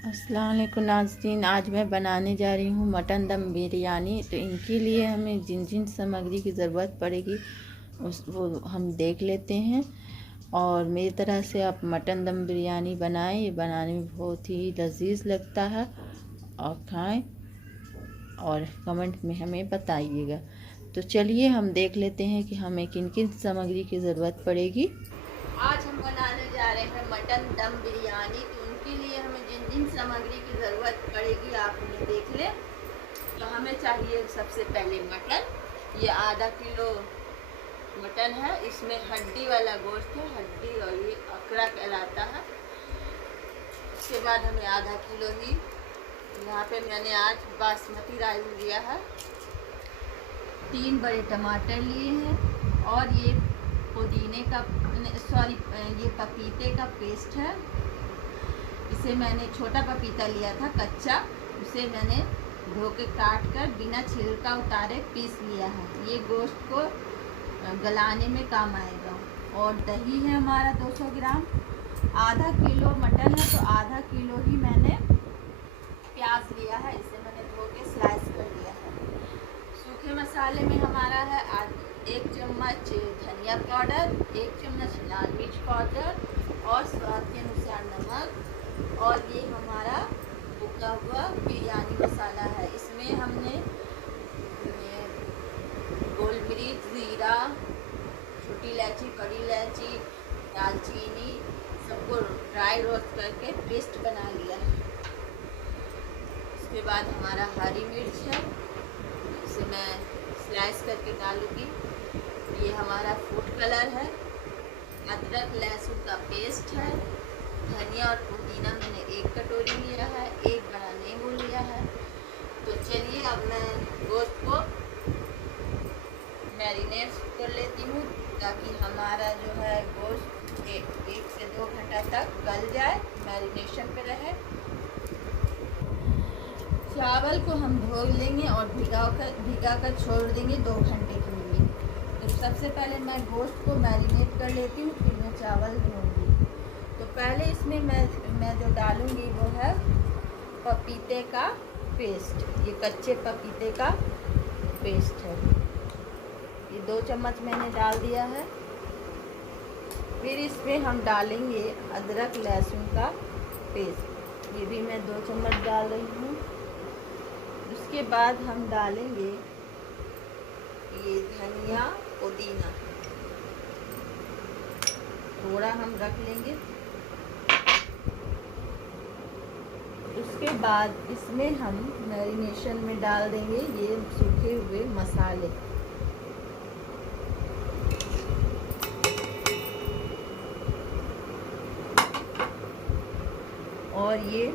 अस्सलाम वालेकुम नाज़रीन। आज मैं बनाने जा रही हूँ मटन दम बिरयानी। तो इनके लिए हमें जिन जिन सामग्री की ज़रूरत पड़ेगी वो हम देख लेते हैं। और मेरी तरह से आप मटन दम बिरयानी बनाएं, ये बनाने में बहुत ही लजीज लगता है। और खाएं और कमेंट में हमें बताइएगा। तो चलिए हम देख लेते हैं कि हमें किन किन सामग्री की ज़रूरत पड़ेगी। आज हम बनाने जा रहे हैं मटन दम बिरयानी। तो उनके लिए हमें जिन जिन सामग्री की ज़रूरत पड़ेगी आप उन्हें देख लें। तो हमें चाहिए सबसे पहले मटन। ये आधा किलो मटन है, इसमें हड्डी वाला गोश्त है, हड्डी और ये अकड़ा कहलाता है। उसके बाद हमें आधा किलो ही, यहाँ पे मैंने आज बासमती राइस लिया है। 3 बड़े टमाटर लिए हैं और ये पुदीने का ये पपीते का पेस्ट है। इसे मैंने छोटा पपीता लिया था कच्चा, उसे मैंने धो के काट कर बिना छिलका उतारे पीस लिया है। ये गोश्त को गलाने में काम आएगा। और दही है हमारा 200 ग्राम। आधा किलो मटन है तो आधा किलो ही मैंने प्याज लिया है, इसे मैंने धो के स्लाइस कर लिया है। सूखे मसाले में हमारा है 1 चम्मच धनिया पाउडर, 1 चम्मच लाल मिर्च पाउडर और स्वाद के अनुसार नमक। और ये हमारा उबला हुआ बिरयानी मसाला है। इसमें हमने गोल मिर्च, ज़ीरा, छोटी इलायची, बड़ी इलायची, दालचीनी सबको ड्राई रोस्ट करके पेस्ट बना लिया है। उसके बाद हमारा हरी मिर्च है, इसे मैं स्लाइस करके डालूँगी। ये हमारा फूड कलर है। अदरक लहसुन का पेस्ट है। धनिया और पुदीना मैंने 1 कटोरी लिया है। 1 बड़ा नींबू लिया है। तो चलिए अब मैं गोश्त को मैरिनेट कर लेती हूँ ताकि हमारा जो है गोश्त 1 से 2 घंटा तक गल जाए, मैरिनेशन पे रहे। चावल को हम धो लेंगे और भिगा कर छोड़ देंगे 2 घंटे के लिए। तो सबसे पहले मैं गोश्त को मैरिनेट कर लेती हूँ, फिर मैं चावल धोऊंगी। तो पहले इसमें मैं जो डालूंगी वो है पपीते का पेस्ट। ये कच्चे पपीते का पेस्ट है। ये 2 चम्मच मैंने डाल दिया है। फिर इसमें हम डालेंगे अदरक लहसुन का पेस्ट, ये भी मैं 2 चम्मच डाल रही हूँ। उसके बाद हम डालेंगे ये धनिया पुदीना, थोड़ा हम रख लेंगे। उसके बाद इसमें हम मैरिनेशन में डाल देंगे ये सूखे हुए मसाले। और ये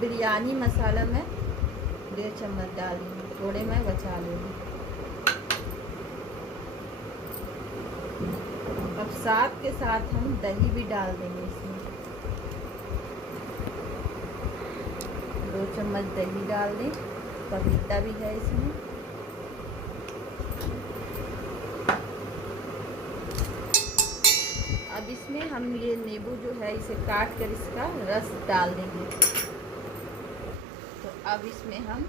बिरयानी मसाला मैं 1.5 चम्मच डाल दूँगी, थोड़े मैं बचा लूँगी। अब साथ के साथ हम दही भी डाल देंगे इसमें। 2 चम्मच दही डाल दें, पपीता भी है इसमें। अब इसमें हम ये नींबू जो है इसे काट कर इसका रस डाल देंगे। तो अब इसमें हम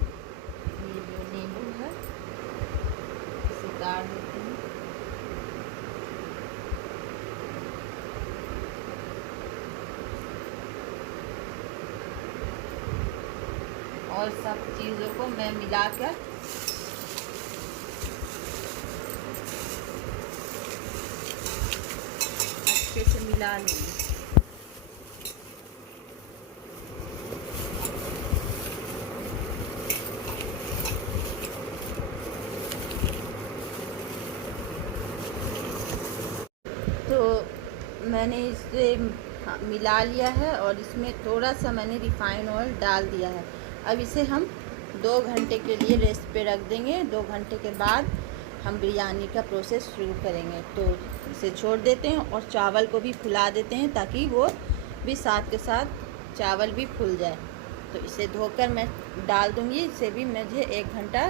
ये जो नींबू है इसे काट देते हैं। और सब चीज़ों को मैं मिलाकर अच्छे से मिला लूँगी। तो मैंने इसे मिला लिया है और इसमें थोड़ा सा मैंने रिफाइन ऑयल डाल दिया है। अब इसे हम 2 घंटे के लिए रेस्ट पे रख देंगे। 2 घंटे के बाद हम बिरयानी का प्रोसेस शुरू करेंगे। तो इसे छोड़ देते हैं और चावल को भी फुला देते हैं ताकि वो भी साथ के साथ चावल भी फूल जाए। तो इसे धोकर मैं डाल दूँगी। इसे भी मुझे 1 घंटा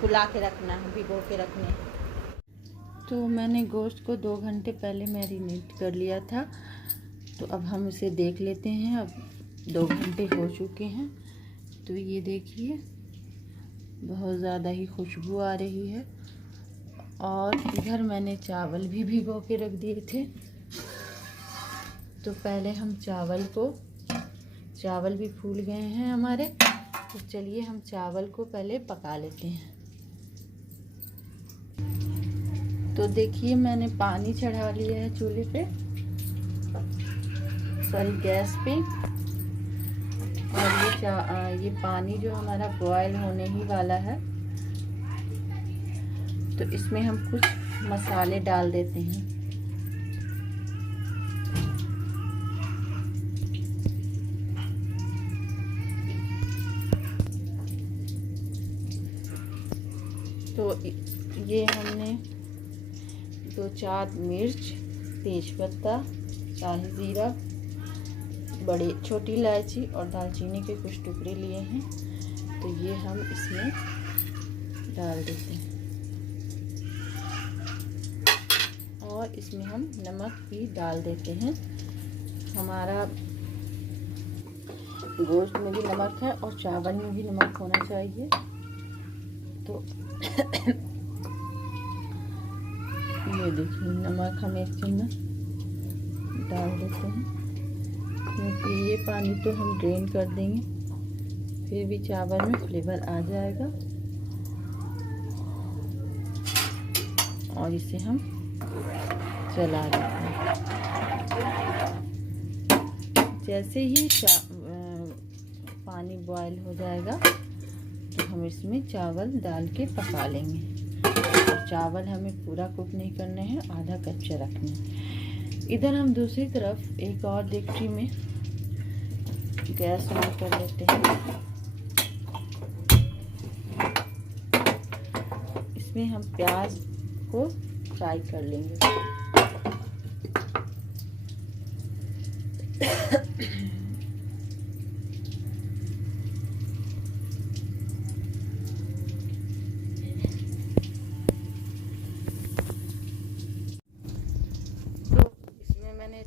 फुला के रखना है, भिगो के रखने। तो मैंने गोश्त को 2 घंटे पहले मैरिनेट कर लिया था। तो अब हम इसे देख लेते हैं। अब 2 घंटे हो चुके हैं। तो ये देखिए बहुत ज़्यादा ही खुशबू आ रही है। और इधर मैंने चावल भी भिगो के रख दिए थे। तो पहले हम चावल भी फूल गए हैं हमारे। तो चलिए हम चावल को पहले पका लेते हैं। तो देखिए मैंने पानी चढ़ा लिया है चूल्हे पे, सॉरी गैस पे। और ये पानी जो हमारा बॉयल होने ही वाला है। तो इसमें हम कुछ मसाले डाल देते हैं। तो ये हमने 2-4 मिर्च, तेज़पत्ता, शाही ज़ीरा, छोटी इलायची और दालचीनी के कुछ टुकड़े लिए हैं। तो ये हम इसमें डाल देते हैं। और इसमें हम नमक भी डाल देते हैं। हमारा गोश्त में भी नमक है और चावल में भी नमक होना चाहिए। तो ये देखिए नमक हम 1 चम्मच डाल देते हैं, क्योंकि ये पानी तो हम ड्रेन कर देंगे, फिर भी चावल में फ्लेवर आ जाएगा। और इसे हम चला देते हैं। जैसे ही पानी बॉयल हो जाएगा तो हम इसमें चावल डाल के पका लेंगे। और चावल हमें पूरा कुक नहीं करने हैं, आधा कच्चा रखना है। इधर हम दूसरी तरफ एक और डेगची में गैस ऑन कर लेते हैं। इसमें हम प्याज को फ्राई कर लेंगे।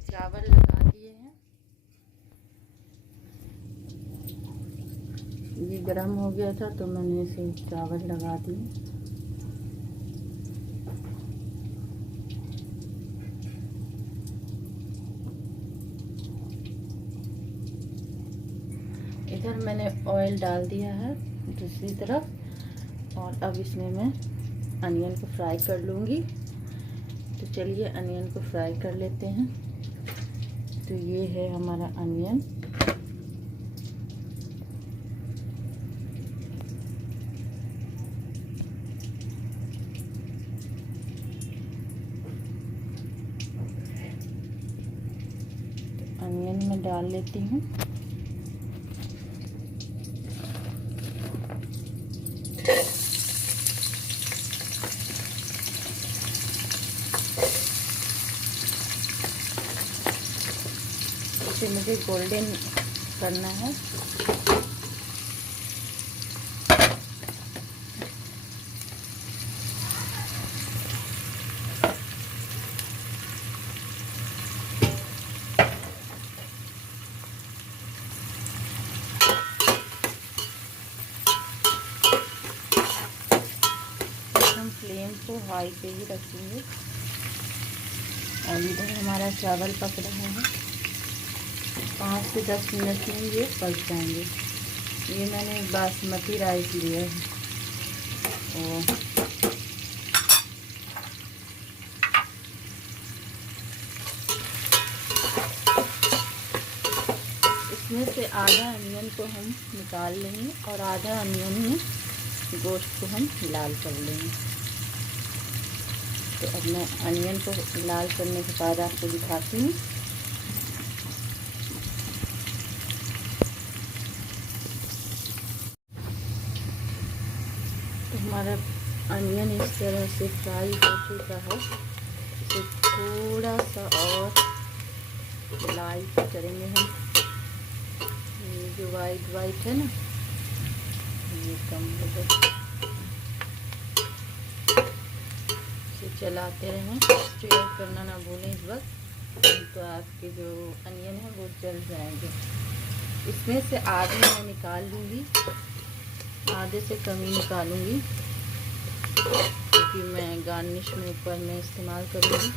चावल लगा दिए हैं। ये गरम हो गया था तो मैंने इसे चावल लगा दिए। इधर मैंने ऑयल डाल दिया है दूसरी तरफ। और अब इसमें मैं अनियन को फ्राई कर लूँगी। तो चलिए अनियन को फ्राई कर लेते हैं। तो ये है हमारा अनियन। अनियन में डाल लेती हूँ। इसे मुझे गोल्डन करना है। हम फ्लेम को हाई पे ही रखेंगे। और इधर हमारा चावल पक रहा है। 5 से 10 मिनट में ये पक जाएंगे। ये मैंने बासमती राइस लिया है। और इसमें से आधा अनियन को हम निकाल लेंगे और आधा अनियन में गोश्त को हम लाल कर लेंगे। तो अब मैं अनियन को लाल करने के बाद आपको दिखाती हूँ। तो हमारा अनियन इस तरह से फ्राई हो चुका है। इसे थोड़ा सा और लाइट करेंगे हम। ये जो वाइट है ना, ये कम हो जाए। इसे चलाते रहें, स्टीयर करना ना भूलें इस वक्त, तो आपके जो अनियन है वो जल जाएंगे। इसमें से आधे मैं निकाल लूँगी, आधे से कम ही निकालूँगी, क्योंकि मैं गार्निश में ऊपर में इस्तेमाल करूँगी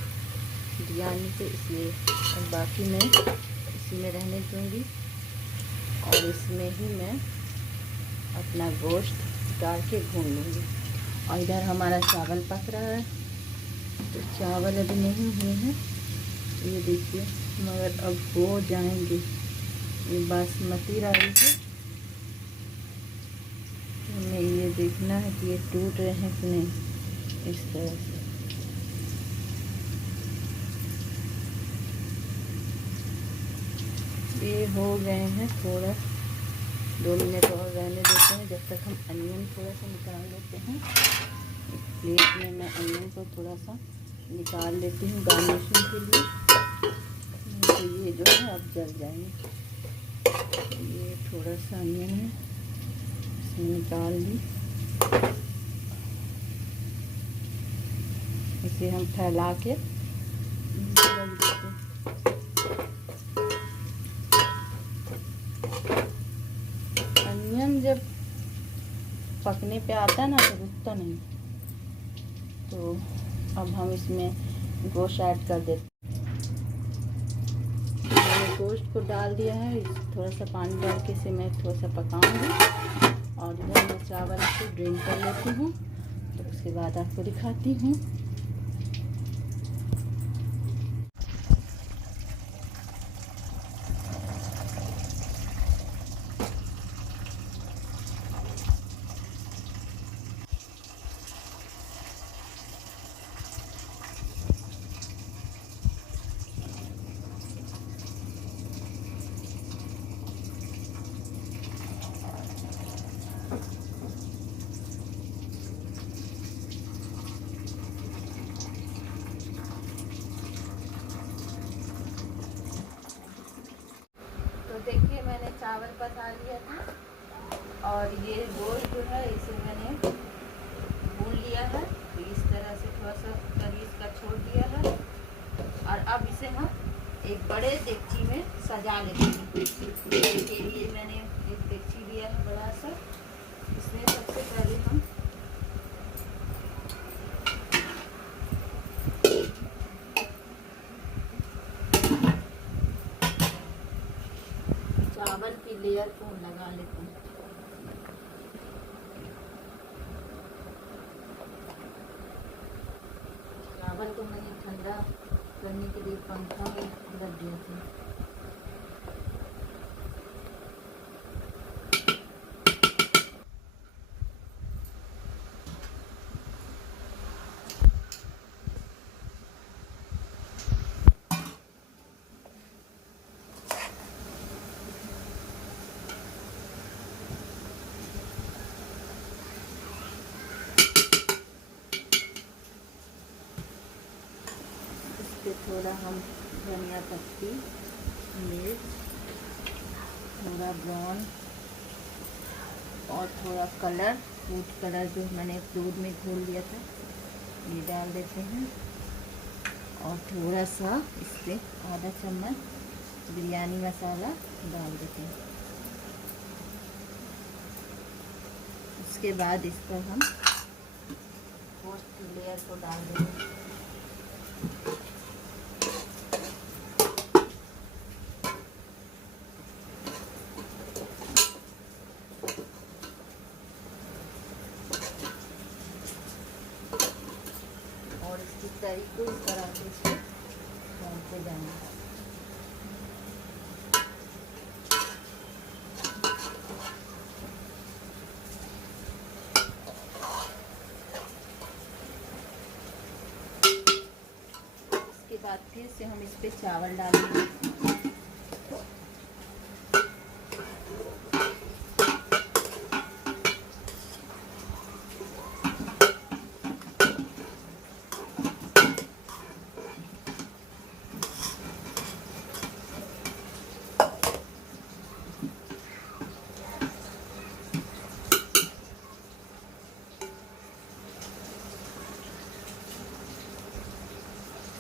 बिरयानी के, इसलिए बाकी मैं इसी में रहने दूँगी। और इसमें ही मैं अपना गोश्त डाल के भून लूँगी। और इधर हमारा चावल पक रहा है, तो चावल अभी नहीं हुए हैं, ये देखिए, मगर अब हो जाएंगे। ये बासमती राइस है, हमें ये देखना है कि ये टूट रहे हैं कि नहीं, इस तरह से। ये हो गए हैं, थोड़ा 2 मिनट और रहने देते हैं, जब तक हम अनियन थोड़ा सा निकाल लेते हैं। एक प्लेट में मैं अनियन को थोड़ा सा निकाल लेती हूँ गार्निशिंग के लिए, तो ये जो है अब जल जाएंगे। ये थोड़ा सा अनियन है, इसमें निकाल ली। इसे हम फैला के रख देते हैं। अनियन जब पकने पे आता है ना तो रुकता नहीं, तो अब हम इसमें गोश्त ऐड कर देते हैं। मैंने गोश्त को डाल दिया है, थोड़ा सा पानी डाल के इसे मैं थोड़ा सा पकाऊंगी। और इधर मैं चावल को ड्रेन कर लेती हूँ, तो उसके बाद आपको दिखाती हूँ। देखिए, मैंने चावल पका लिया था, और ये गोश्त जो है इसे मैंने भून लिया है, तो इस तरह से थोड़ा सा करीज का छोड़ दिया है। और अब इसे हम एक बड़े देगची में सजा लेते हैं। इसके लिए मैंने एक देगची लिया है बड़ा सा, इसमें सबसे पहले हम चावल की लेयर को लगा लेते हैं। चावल को मैंने ठंडा करने के लिए पंखा में रख दिया था। थोड़ा हम धनिया पत्ती, मिर्च, थोड़ा ब्राउन और थोड़ा कलर, फूड कलर जो मैंने दूध में घोल लिया था, ये डाल देते हैं। और थोड़ा सा इस पर आधा चम्मच बिरयानी मसाला डाल देते हैं। उसके बाद इस पर हम गोश्त की लेयर को डाल देंगे। तरी को इस तरह से इसको डालते जाएंगे। इसके बाद फिर से हम इस पे चावल डालेंगे।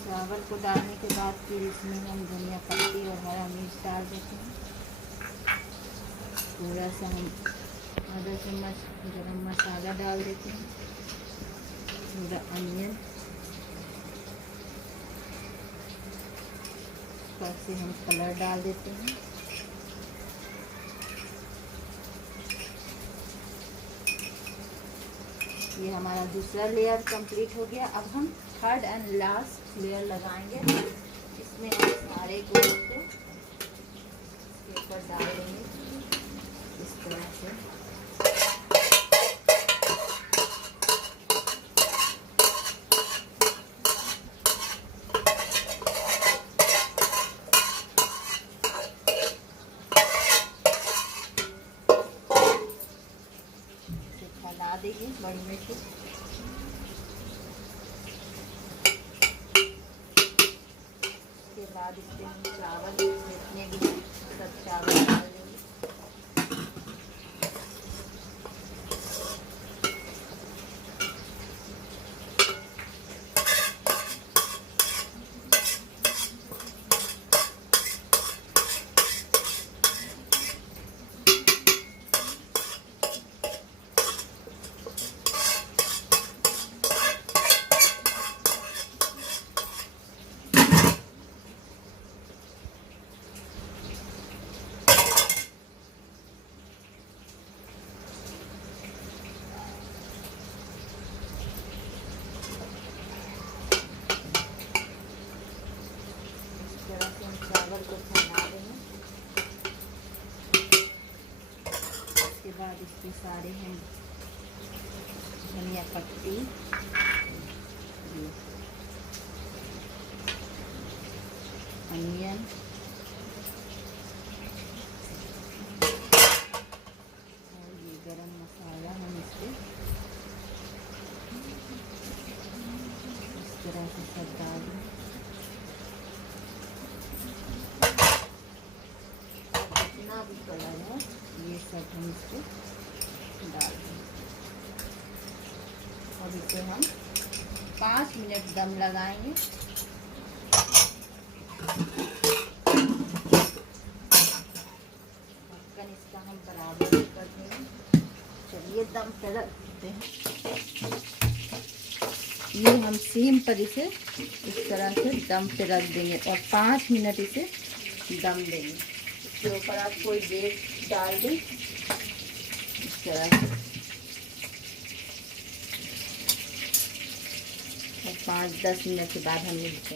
चावल को डालने के बाद फिर इसमें हम धनिया पत्ती और हरा मिर्च डाल देते हैं। थोड़ा सा हम आधा चम्मच गरम मसाला डाल देते हैं, थोड़ा अनियन, ऊपर से हम कलर डाल देते हैं। ये हमारा दूसरा लेयर कंप्लीट हो गया। अब हम थर्ड एंड लास्ट लेयर लगाएंगे। इसमें हम सारे गोल को इसके ऊपर डाल देंगे इस तरह से। फैला देंगे बड़ी में से। उसके बाद इसमें हम चावल जितने भी सब चावल डाल देंगे। चावल को फैला देंगे। उसके बाद इसके सारे हैं धनिया पत्ती, अनियन और ये गरम मसाला हम इसको इस तरह से सब डाल दें। जितना भी कलर है ये सब हम इसको डाल दें। और इसे हम 5 मिनट दम लगाएंगे। ढक्कन इसका हम बराबर कर देंगे। चलिए दम पे रख देते हैं। ये हम सीम पर इसे इस तरह से दम पे रख देंगे और 5 मिनट इसे दम देंगे। इसके ऊपर आप कोई वेट डाल दें इस तरह से। और 5-10 मिनट के बाद हम मिलते हैं।